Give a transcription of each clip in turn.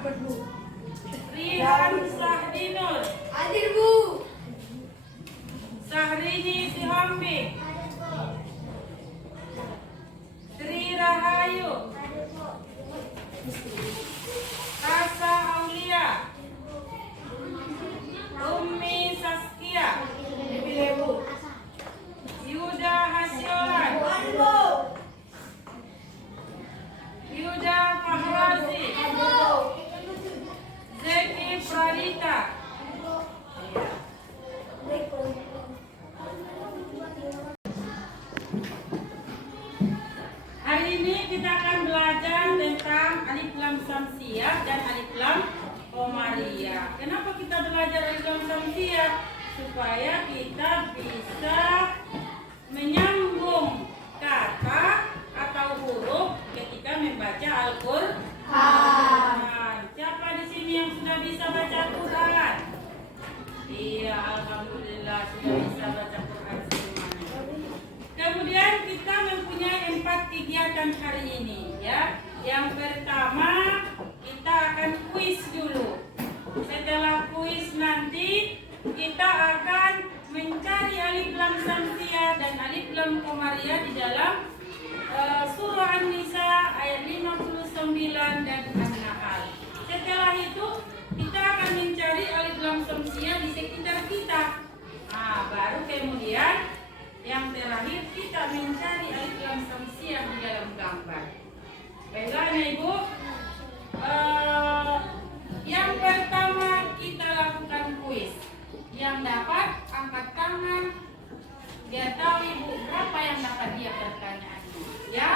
Rihan Sahdinur. Hadir, Bu. Sahrini Sihambi. Sri Rahayu. Asa Aulia. Ummi Saskia. Yuda Hasyolan. Yuda Fahrazi. Zeki Pradita. Hari ini kita akan belajar tentang alif lam samsiyah dan alif lam qamariyah. Kenapa kita belajar alif lam samsiyah? Supaya kita bisa menyambung kata atau huruf ketika membaca Al-Qur'an. Siapa di sini yang sudah bisa baca Al-Qur'an? Iya, alhamdulillah sudah bisa baca Quran semuanya. Kemudian kita mempunyai 4 kegiatan hari ini, ya. Yang pertama kita akan kuis dulu. Setelah kuis nanti kita akan mencari alif lam samsiyah dan alif lam qamariyah di dalam surah An-Nisa ayat 59 dan An-Nahl. Setelah itu kita akan mencari alif lam samsiyah di sekitar kita. Nah, baru kemudian yang terakhir kita mencari alif lam samsiyah di dalam gambar. Baiklah, Ibu. Yang pertama kita lakukan kuis. Yang dapat angkat tangan. Biar tahu Ibu berapa yang dapat dia pertanyaannya. Ya.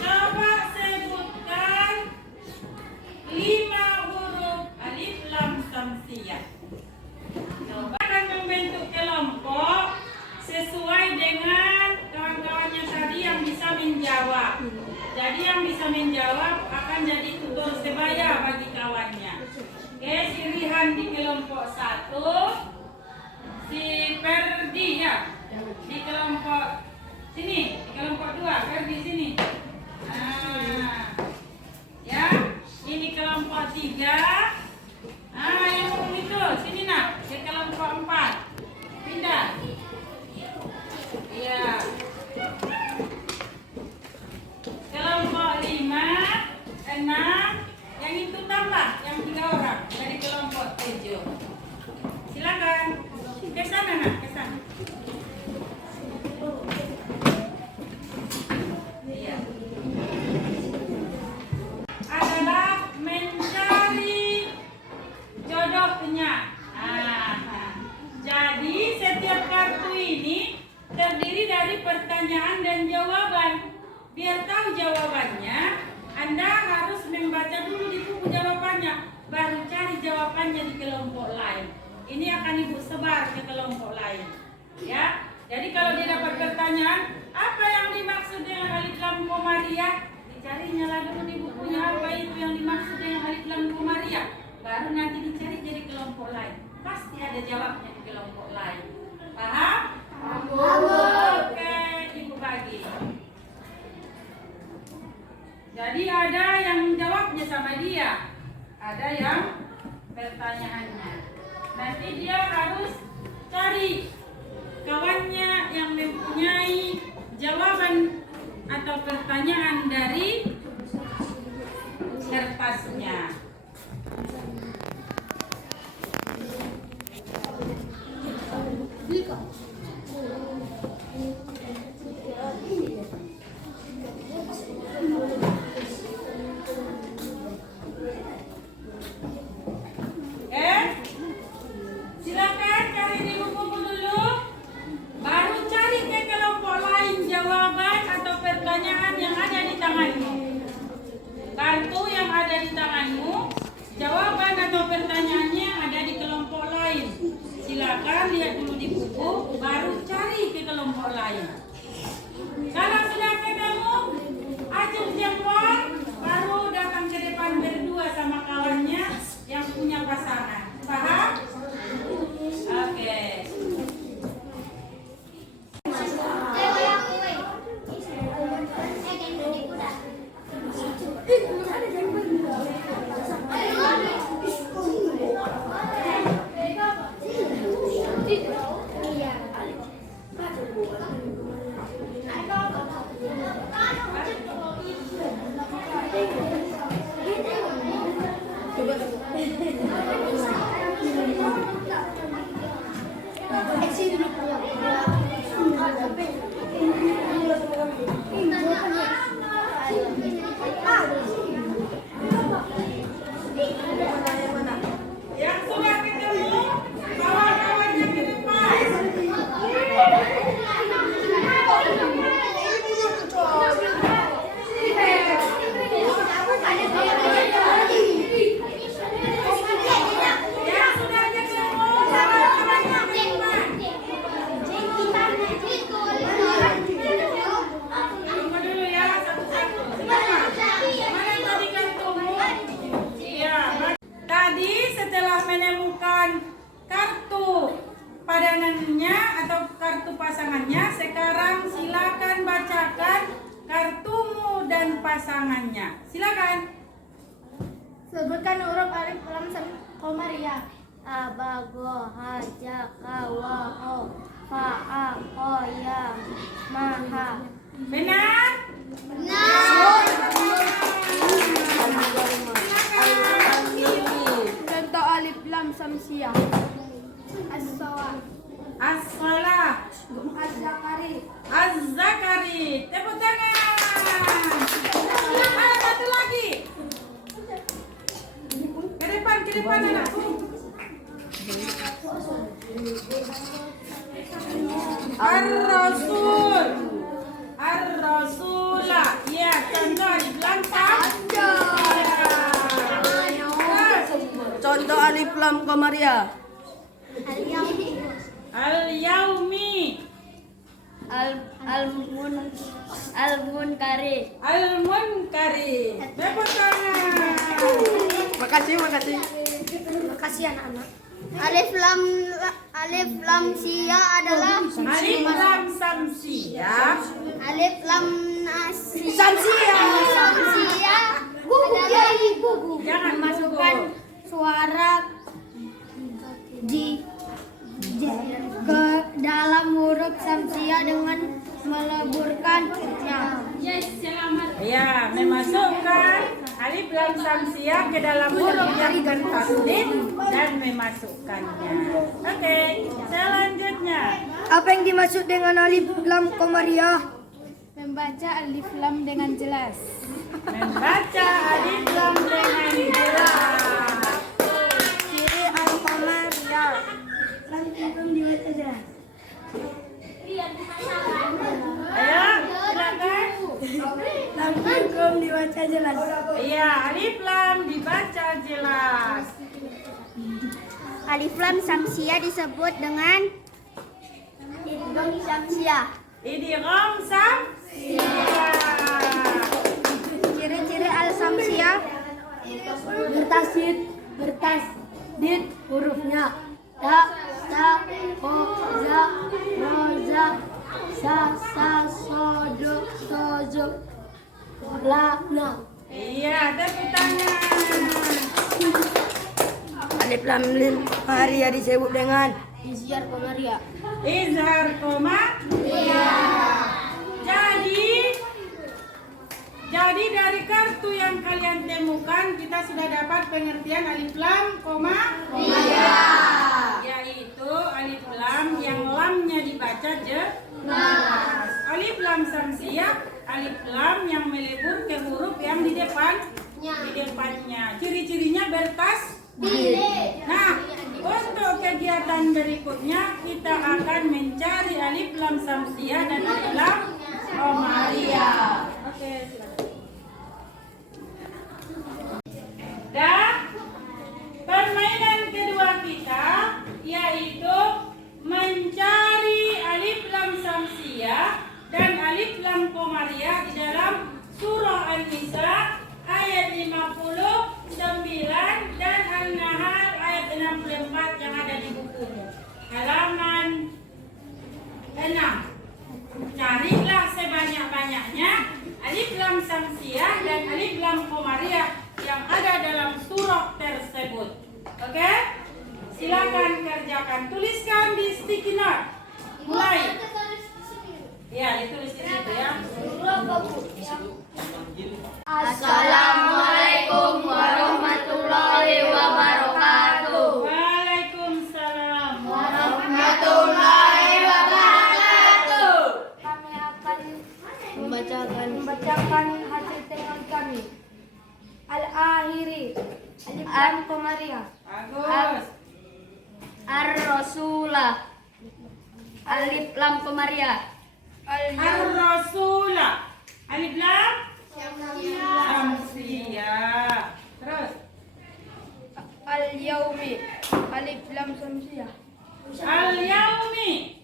Coba sebutkan 5 huruf alif lam samsiyah. Coba akan membentuk kelompok sesuai dengan kawan-kawannya tadi yang bisa menjawab. Jadi yang bisa menjawab akan jadi tutor sebaya bagi kawannya. Oke, si Rihan di kelompok 1, si Ferdi ya di kelompok sini, di kelompok 2, Ferdi sini. Nah, ya, ini kelompok 3. Nah, yang itu sini nak, di kelompok 4. Pindah. Iya. Kelompok 5, 6. Yang itu tambah, yang 3 orang dari kelompok 7. Silakan. Ke sana nak, ke sana. Iya. Adalah mencari jodohnya. Jadi setiap kartu ini terdiri dari pertanyaan dan jawaban. Biar tahu jawabannya, Anda harus membaca dulu di buku jawabannya, baru cari jawabannya di kelompok lain. Ini akan Ibu sebar ke kelompok lain. Ya. Jadi kalau dia dapat pertanyaan, apa yang dimaksud dengan alif lam qamariyah? Dicarinya lah dulu di bukunya apa itu yang dimaksud dengan alif lam qamariyah. Baru nanti dicari jadi kelompok lain. Pasti ada jawabnya di kelompok lain. Paham? Oke, Ibu bagi. Jadi ada yang menjawabnya sama dia, ada yang pertanyaannya. Nanti dia harus cari kawannya yang mempunyai jawaban atau pertanyaan dari kertasnya. Silakan cari di buku dulu, baru cari ke kelompok lain jawaban atau pertanyaan yang ada di tanganmu. Kartu yang ada di tanganmu, jawaban atau pertanyaannya ada di kelompok lain. Silakan lihat dulu di buku, baru cari ke kelompok lain. Kalau sudah ketemu, acung jempol, baru datang ke depan berdua sama kawannya yang punya pasangan. Paham? Oke. Yang sudah ketemu, kawan-kawannya ke depan. Yang sudah ketemu, kawan-kawannya ke depan. Tunggu dulu ya, satu-satu. Silakan. Mana yang tadi ketemu? Iya. Tadi setelah menemukan kartu padanannya atau kartu pasangannya, sekarang silakan bacakan kartumu dan pasangannya. Silakan. Sebutkan huruf alif lam komariah. A ba go ha ja ka wa o fa a o ya ma ha. Benar? Contoh alif lam samsiah. As-sawa. As-salah. Az-zakari. Az-zakari. Tepuk tangan. Ada satu lagi. Ke depan anakku. Ar-Rasul. Ar-Rasulah. Ya, contoh alif lam Contoh alif lam komariah. Al-Yaumi. Al-munkari. Al-Munkari. Tepuk tangan. Makasih. Makasih anak-anak. Alif lam sia adalah Alif lam samsiah. alif lam nasi. Samsiah. Samsiah adalah gugu. Jangan Masukkan suara ke dalam huruf samsiah dengan meleburkannya. Ya, memasukkan alif lam samsiah ke dalam huruf yang bertasdid dan memasukkannya. Oke, selanjutnya Apa yang dimaksud dengan alif lam komariah? Membaca alif lam dengan jelas. membaca alif lam dengan jelas. Ciri al-komariah. Ayo, silakan. Lam dibaca jelas. Iya, alif lam dibaca jelas. Alif lam samsiah disebut dengan idgham samsiah. Idgham samsiah. Ciri-ciri al-samsiah Bertasdid hurufnya. Ta, ko, za, ro, za, sa, so, do, zo, la, na. Iya, tepuk tangan. Alif lam komariah disebut dengan izhar komariah. Izhar koma. Jadi dari kartu yang kalian temukan kita sudah dapat pengertian alif lam koma. Yaitu alif lam yang lamnya dibaca jelas. Alif lam samsiah, alif lam yang melebur ke huruf yang di depannya. Ciri-cirinya bertasdid. Nah, untuk kegiatan berikutnya kita akan mencari alif lam samsiah dan alif lam komariah. Oke, silakan. Dan permainan kedua kita yaitu mencari alif lam samsiah dan alif lam komariah di dalam surah An-Nisa ayat 59 dan An-Nahl ayat 64 yang ada di bukumu. Halaman 6. Carilah sebanyak-banyaknya alif lam samsiah dan alif lam komariah yang ada dalam surah tersebut. Oke? Silakan kerjakan. Tuliskan di sticky note. Mulai. Ya, ditulis di situ ya. Assalamualaikum warahmatullahi wabarakatuh. Waalaikumsalam. Warahmatullahi wabarakatuh. Kami akan membacakan hasil tengan kami. Al-Akhiri, Alif Lam Komariah. Bagus. Ar-Rasulah, Alif Lam Komariah. Ar-Rasulah. Alif Lam Samsiyah. Terus Al-Yaumi, Alif Lam Samsiyah. Al-Yaumi.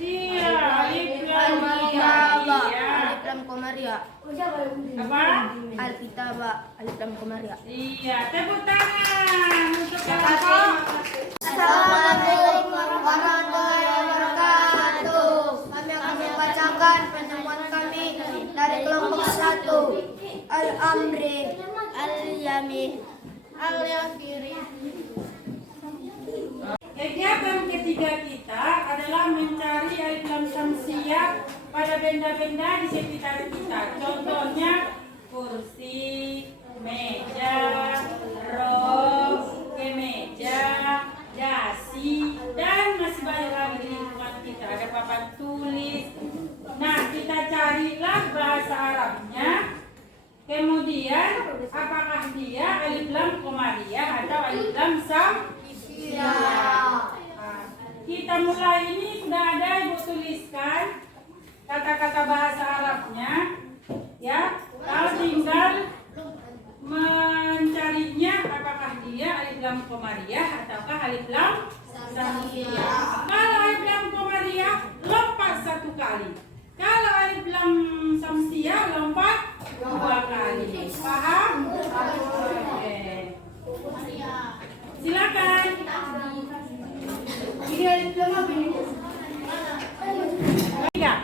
Iya, Alif Lam Al-Kitabah, Iya. Alif Lam Komariah. Apa? Al-Kitabah, Alif Lam Komariah. Iya, tepuk tangan untuk kelompok. Assalamualaikum warahmatullahi wabarakatuh. Kami akan membacakan penemuan kami dari kelompok 1. Al-Amri, Al-Yami, Al-Yafiri. Kegiatan ketiga kita adalah mencari alif lam samsiyah pada benda-benda di sekitar kita. Contohnya kursi, meja, rok, kemeja, dasi, dan masih banyak lagi di lingkungan kita. Ada papan tulis. Nah, kita carilah bahasa Arabnya. Kemudian, apakah dia alif lam komariah atau alif lam samsiyah? Kita mulai, ini sudah ada, Ibu tuliskan kata-kata bahasa Arabnya. Ya, kalau tinggal mencarinya apakah dia alif lam komariah ataukah alif lam samsiyah. Kalau alif lam komariah lompat 1 kali. Kalau alif lam samsiyah lompat 2 kali. Paham? Oke. Silakan. Ini alif lam apa ini? Tiga.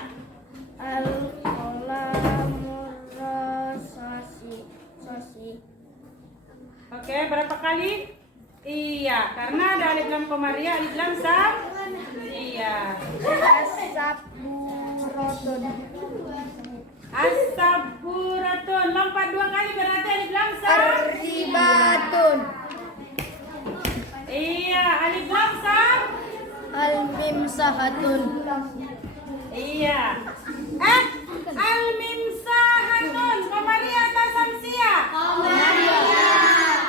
Oke, berapa kali? Iya, karena ada alif lam komariah, alif lam samsiyah. As-saburatun lompat 2 kali berarti alif lam Ar-Ribatun, Iya, alif lam Al-Mimsahatun, Iya. Al-mimsahatun komariah atau samsiyah?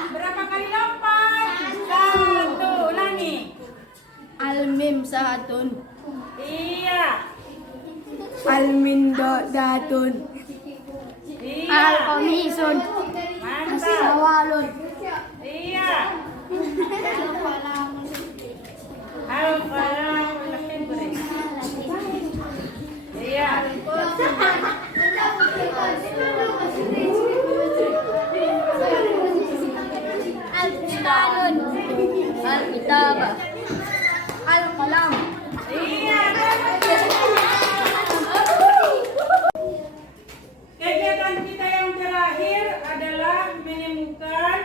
Berapa kali lompat? 1. Ulangi. Al-Mimsahatun, Iya. Al-Mindadatun, Iya. Al-Qamisun, Mantap. As-Sawalun. Iya. Al-qalam. Iya. Al-Kitabun, Al-Kitabah, Al-Qalam. Iya. Kegiatan kita yang terakhir adalah menemukan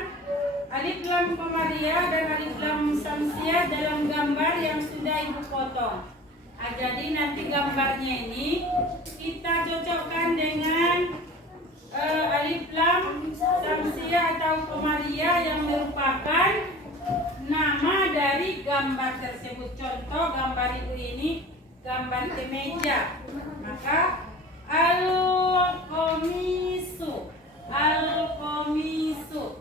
alif lam komariah dan alif lam samsiyah dalam gambar yang sudah Ibu potong. Jadi nanti gambarnya ini kita cocokkan dengan alif lam samsiyah atau komariah yang merupakan nama dari gambar tersebut. Contoh gambar Ibu ini gambar kemeja. Maka al-komisu, al-komisu.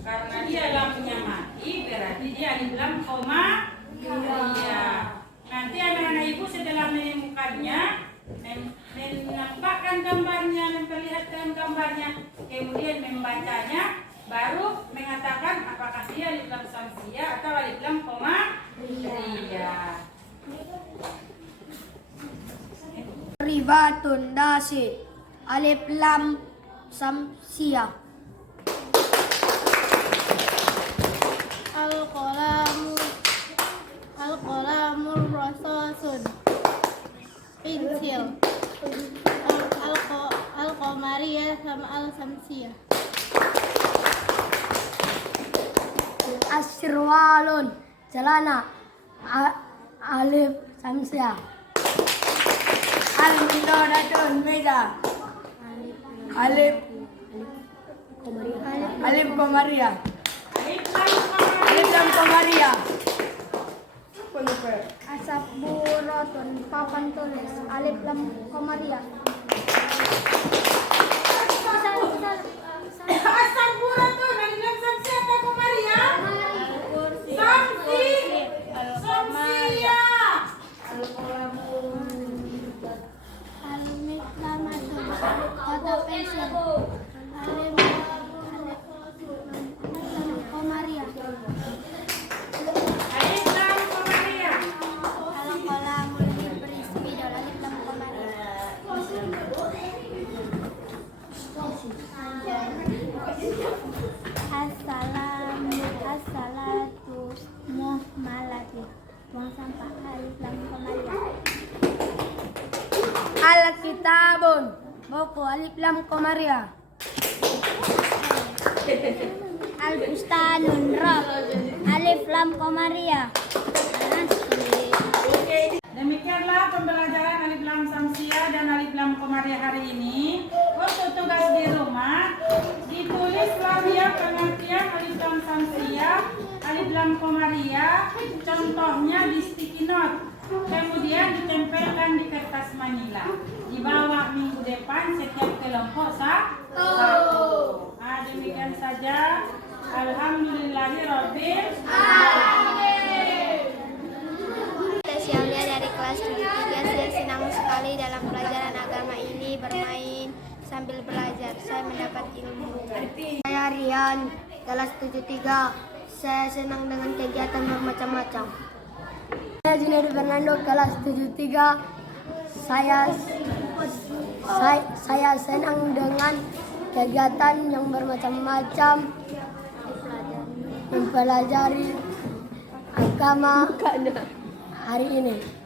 Karena dia lamnya mati, berarti dia alif lam komariah. Nanti anak-anak Ibu setelah menemukannya, menampakkan gambarnya, memperlihatkan gambarnya, kemudian membacanya, baru mengatakan apakah dia alif lam samsiyah atau alif lam komariah. Ribatun dasi, Alif Lam Samsiyah. Al-Qalamu, Al-Qalamur Rasasun, pensil. Al-Qamariyah sama Al-Samsiyah. Asyrwalun, celana, Alif Samsiyah. Al-Midodatun Meza. Alif Alif Komaria. Alif Lam Komaria. Asapurotun papan tulis alif lam komaria. Asapurotun alif lam samsia atau komaria? Samsia. Alif lam kota pensil alif komaria. Alif lam komaria. Al-qalamul hibris bidal alif lam komaria. Assalatu muhmalati buang sampah alif lam komaria. Al-Kitabun buku alif lam komaria. Al-bustanun rob alif lam komaria. Demikianlah pembelajaran alif lam samsia dan alif lam komaria hari ini. Untuk tugas di rumah, ditulislah ya pengertian alif lam samsia, alif lam komaria, contohnya di sticky note. Kemudian ditempelkan di kertas manila. Di bawah minggu depan setiap kelompok satu. Nah, demikian saja. Alhamdulillahirabbil alamin. Spesialnya dari kelas 3, saya senang sekali dalam pelajaran agama ini bermain sambil belajar. Saya mendapat ilmu. Saya Rian, kelas 73. Saya senang dengan kegiatan bermacam-macam. Saya Junedi Fernando, kelas 73. Saya senang dengan kegiatan yang bermacam-macam, mempelajari agama hari ini.